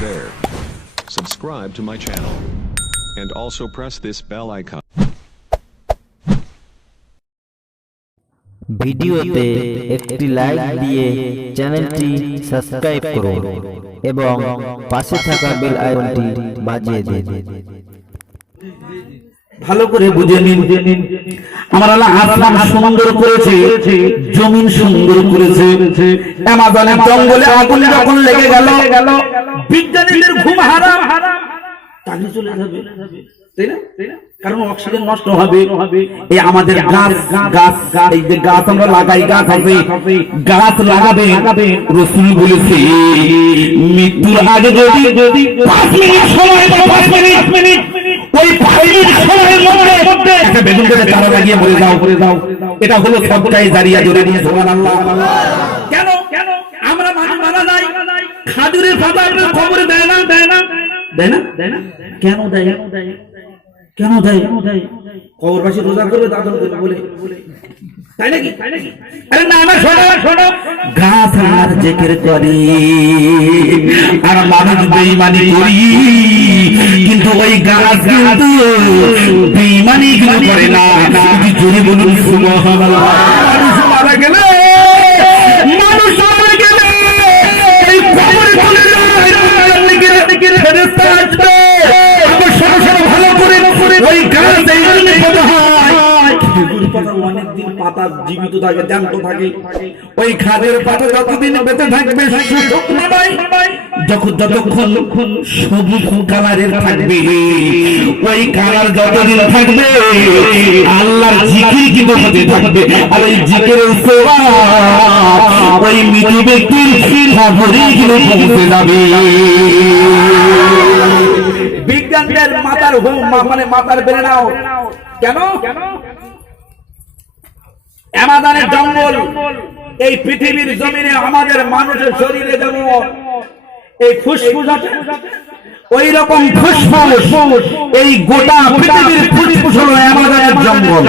there. Subscribe to my channel. And also press this bell icon. ভিডিওতে একটি like দিয়ে চ্যানেলটি সাবস্ক্রাইব করুন এবং পাশে থাকা বেল আইকনটি বাজিয়ে দিন ভালো করে বুঝে নিন আমার আল্লাহ আসমান সুন্দর করেছে জমিন সুন্দর করেছে অ্যামাজনের জঙ্গলে আগুন যখন লেগে গেল বিজ্ঞানীদের ঘুম হারাম। তাহলে চলে যাবে। তাই না? কারণ অক্সিজেন নষ্ট হবে। এই আমাদের গাছ গাছ এই যে গাছ আমরা লাগাই গাছ হবে গাছ লাগাবে। রসুল বলেছে মৃত্যুর আগে যদি যদি পাঁচ মিনিট সময় পাঁচ মিনিট মিনিট। ওই পাঁচ সময়ের মধ্যে একটা বেগুন গাছে চারা লাগিয়ে মরে যাও মরে যাও এটা হলো সবটাই দাঁড়িয়ে জোরে নিয়ে সুবহানাল্লাহ। কেন কেন আমরা মানুষ মারা নাই খাজুরের পাতা আপনার খবরে দেয় না? দেয় না দেয় না। দেয় না? কেন দেয়? কেন দেয়? কবরবাসী রোজা করবে দাদন করবে বলে। তাই নাকি? আরে না না শোনো শোনো। গাছ আর জেকের করি আর মানুষ বেঈমানি করি। কিন্তু ওই গাছ কিন্তু বেঈমানি কিন্তু করে না। যদি জোরে বলুন সুবহানাল্লাহ। মানুষ মারা গেলে মানুষ মারা গেলে এই কবরে চলে যায় ফেরেশতা আসবে। আমার সরো সরো ভালো করে ওই গাছ খেজুর পাতা জীবিত থাকে, জ্যান্ত থাকে। ওই খাদের পাতা যতদিন বেঁচে থাকবে যখন যতক্ষণ সবুজ কালারের থাকবে, ওই কালার যতদিন থাকবে, আল্লাহর জিকির কিন্তু হতে থাকবে। আর ওই জিকিরের ওই মৃত ব্যক্তির খবরে কিন্তু পৌঁছে যাবে। বিজ্ঞানদের মাথার হুম মানে মাথার বেড়ে নাও। কেন? অ্যামাজনের জঙ্গল, এই পৃথিবীর জমিনে আমাদের মানুষের শরীরে যেমন এই ফুসফুস আছে ওই রকম ফুসফুস এই গোটা পৃথিবীর ফুসফুস হলো অ্যামাজনের জঙ্গল।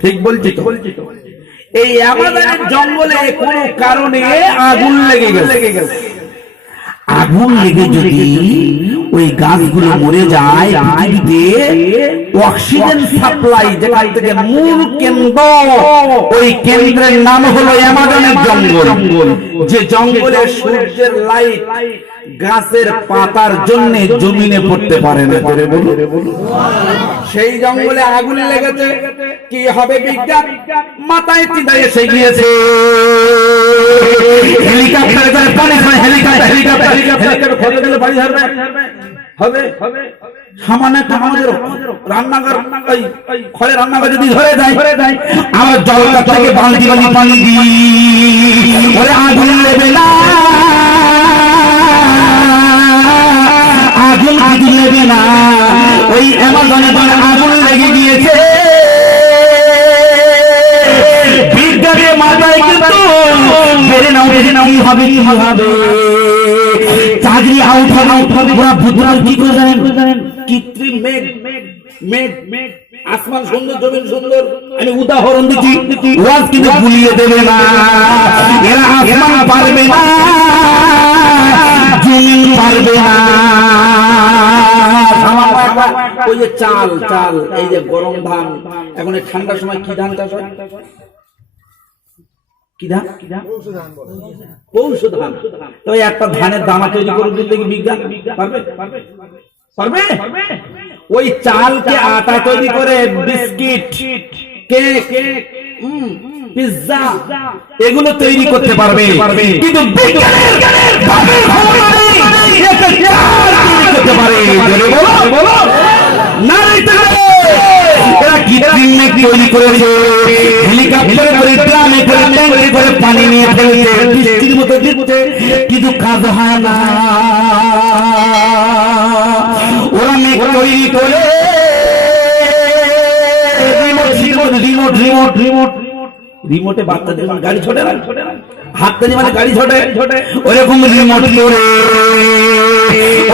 ঠিক বলছি তো? এই অ্যামাজনের জঙ্গলে কোনো কারণে আগুন লেগে গেছে। আগুন লেগে যদি ওই গাছগুলো মরে যায় পৃথিবীতে অক্সিজেন সাপ্লাই যেখান থেকে মূল কেন্দ্র ওই কেন্দ্রের নাম হলো অ্যামাজনের জঙ্গল। যে জঙ্গলের সূর্যের লাইট গাছের পাতার জন্য জমিনে পড়তে পারে না সেই জঙ্গলে আগুন লেগেছে। কি হবে বিজ্ঞান? মাথায় চিন্তা এসে গিয়েছে। হেলিকপ্টারে করে পানি খায় হেলিকপ্টার হেলিকপ্টার হেলিকপ্টার ধরবে হবে। একটা আমাদের রান্নাঘর খড়ে রান্নাঘর যদি ধরে যায় ধরে যায় আমার জলটা থেকে বালতি বালতি পানি দিই আগুন লেবে না। হবে। চাকরি আউট হবে। ওরা ভূতরা কি করে জানেন? কৃত্রিম মেঘ। আসমান সুন্দর, জমিন সুন্দর। আমি উদাহরণ দিচ্ছি। না। জমিন পারবে না। ওই যে চাল চাল, এই যে গরম ধান। এখন ঠান্ডার সময় কি ধান চাষ হয়? একটা ধানের দানা তৈরি করে কি বিজ্ঞান। পারবে? ওই চালকে আটা তৈরি করে বিস্কিট, কেক পিৎজা, এগুলো তৈরি করতে পারবে। কিন্তু বিজ্ঞানের করতে পারে। বলো বলো না। মেঘ তৈরি করেছে, হেলিকপ্টারে করে ড্রামে করে ট্যাঙ্কে করে পানি নিয়ে ফেলছে, বৃষ্টির মতো দিচ্ছে কিন্তু কাজ হয় না। মানে গাড়ি ছোটে না? হাতটা মানে গাড়ি ছোটে। ওরকম রিমোট করে।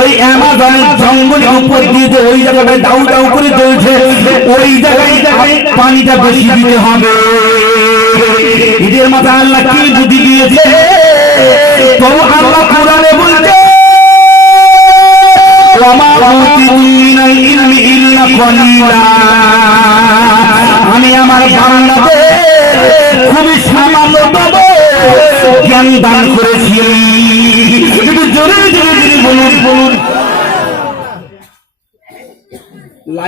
ওই অ্যামাজনের জঙ্গলের উপর দিয়ে যে ওই জায়গাটায় দাউ দাউ করে চলছে ওই জায়গায় পানিটা বেশি দিতে হবে। ঈদের মাথা আল্লাহ কি বুদ্ধি দিয়েছে? তবু আল্লাহ কোরআনে বলছে আমি আমার বাংলাদেশ খুবই সামান্য পাবো।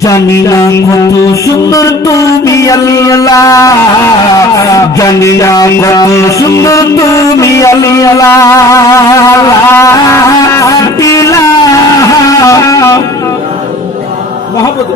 জানি না কত সুন্দর তুমি আল্লাহ। জানি না কত সুন্দর তুমি আল্লাহ। ইলাহা মহব্বত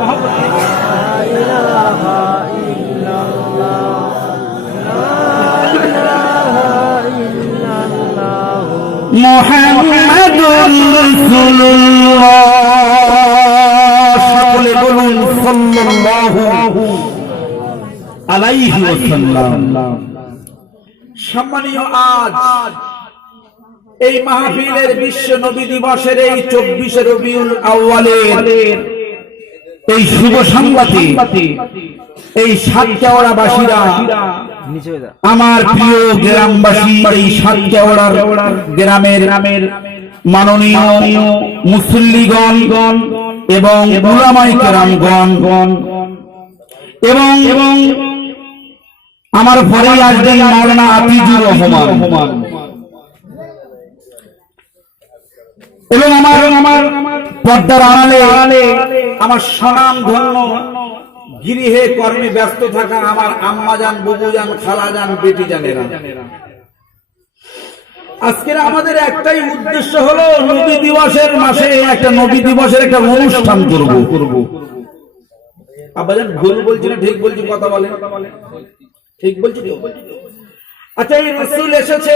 সম্মানীয় আজ, এই মাহফিলের বিশ্ব নবী দিবসের এই চব্বিশে রবিউল এই শুভ এই আমার প্রিয় গ্রামবাসী, এই গ্রামের মাননীয় মুসল্লিগণ এবং উলামাই কেরামগণ। এবং এবং আমার পরেই আসবেন মাওলানা আতিজুর রহমান। এবং আমার আমার পর্দার আড়ালে আড়ালে আমার সনাম ধন্য গৃহে কর্মে ব্যস্ত থাকা আমার আম্মা যান বুবু যান আজকের আমাদের একটাই উদ্দেশ্য হলো নবী দিবসের মাসে একটা নবী দিবসের একটা অনুষ্ঠান করব। করব আব্বাজান ভুল বলছি না, ঠিক বলছি, কথা বলে ঠিক বলছি আচ্ছা এই রসুল এসেছে,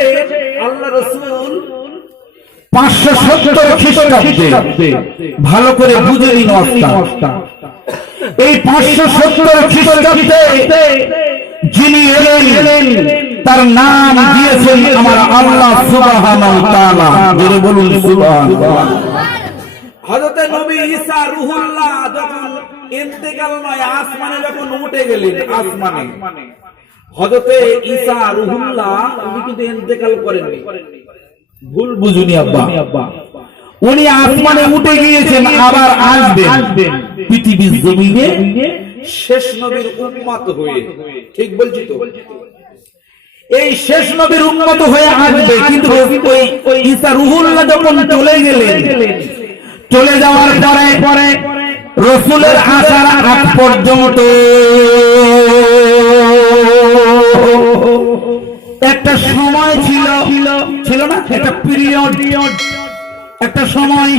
আল্লাহ রসুল পাঁচশো সত্তর খ্রিস্টাব্দে। ভালো করে বুঝে নিন এই পাঁচশো সত্তর খ্রিস্টাব্দে যিনি এলেন তার নাম দিয়েছেন আমার আল্লাহ সুবহানাহু তাআলা। জোরে বলুন সুবহানাল্লাহ হযরতে নবী ঈসা রুহুল্লাহ যখন ইন্তেকাল নয় আসমানে যখন উঠে গেলেন আসমানে। হযরতে ঈসা রুহুল্লাহ উনি কিন্তু ইন্তেকাল করেননি। ভুল বুঝুনি আব্বা। উনি আসমানে উঠে গিয়েছেন আবার আসবেন। পৃথিবীর জমিনে শেষ নবীর উম্মত হয়ে। ঠিক বলছি তো? এই শেষ নবীর উন্মত হয়ে আসবে, কিন্তু ওই রুহুল্লাহ যখন চলে গেলেন, চলে যাওয়ার পরে পরে রসুলের আসার আগ পর্যন্ত একটা সময় ছিল ছিল না? একটা পিরিয়ড একটা সময়।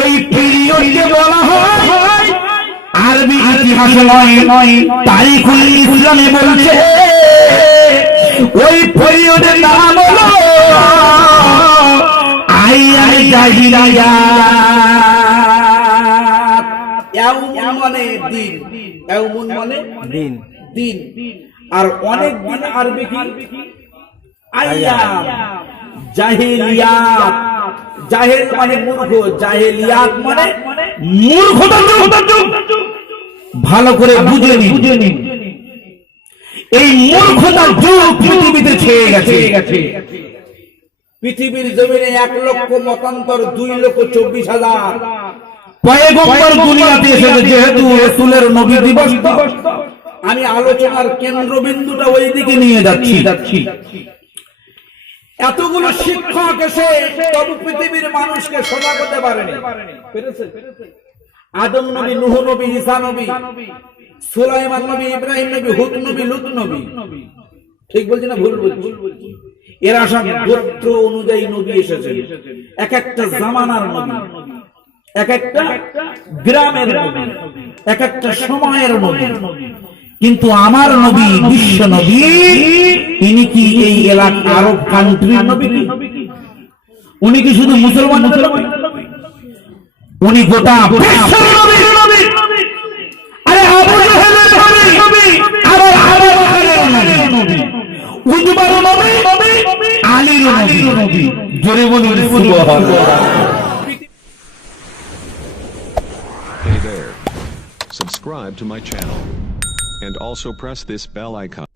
এই পিরিয়ডকে বলা হয় আরবি ইতিহাসে নয় নয়। তারিখুল ইসলামে বলছে ওই পিরিয়ডের নাম হলো আইয়ামে জাহিলিয়া। ইয়াউমুন মানে দিন। ইয়াউমুন মানে দিন। দিন। আর অনেক দিন আরবি কি? আইয়াম জাহিলিয়াত। জাহেল মানে মূর্খ। জাহেলিয়াত মানে ভালো করে বুঝে নিন। এই মূর্খতার যুগ পৃথিবীতে ছেয়ে গেছে। পৃথিবীর জমিনে এক লক্ষ মতান্তর দুই লক্ষ চব্বিশ হাজার। পয়গম্বর দুনিয়াতে এসেছে যেহেতু রসুলের নবী দিবস। আমি আলোচনার কেন্দ্রবিন্দুটা ওই দিকে নিয়ে যাচ্ছি। যাচ্ছি। এতগুলো শিক্ষক এসে তবু পৃথিবীর মানুষকে সজাগ করতে পারেনি। পেরেছে? আদম নবী নুহ নবী ঈসা নবী সুলাইমান নবী ইব্রাহিম নবী হুদ নবী লুত নবী। ঠিক বলছি না ভুল বলছি? এরা সব গোত্র অনুযায়ী নবী এসেছেন। এক একটা জামানার নবী। এক একটা গ্রামের নবী। এক একটা সময়ের নবী। কিন্তু আমার নবী বিশ্ব নবী ইনি কি এই এলাকা আরব কান্ট্রির নবী উনি কি শুধু মুসলমান নবী? উনি গোটা আরে আবু জাহেলের নবী আবার আবু জাহেলের নবী উজবার নবী আলীর নবী জোরে বলুন সুবহানাল্লাহ Subscribe to my channel and also press this bell icon.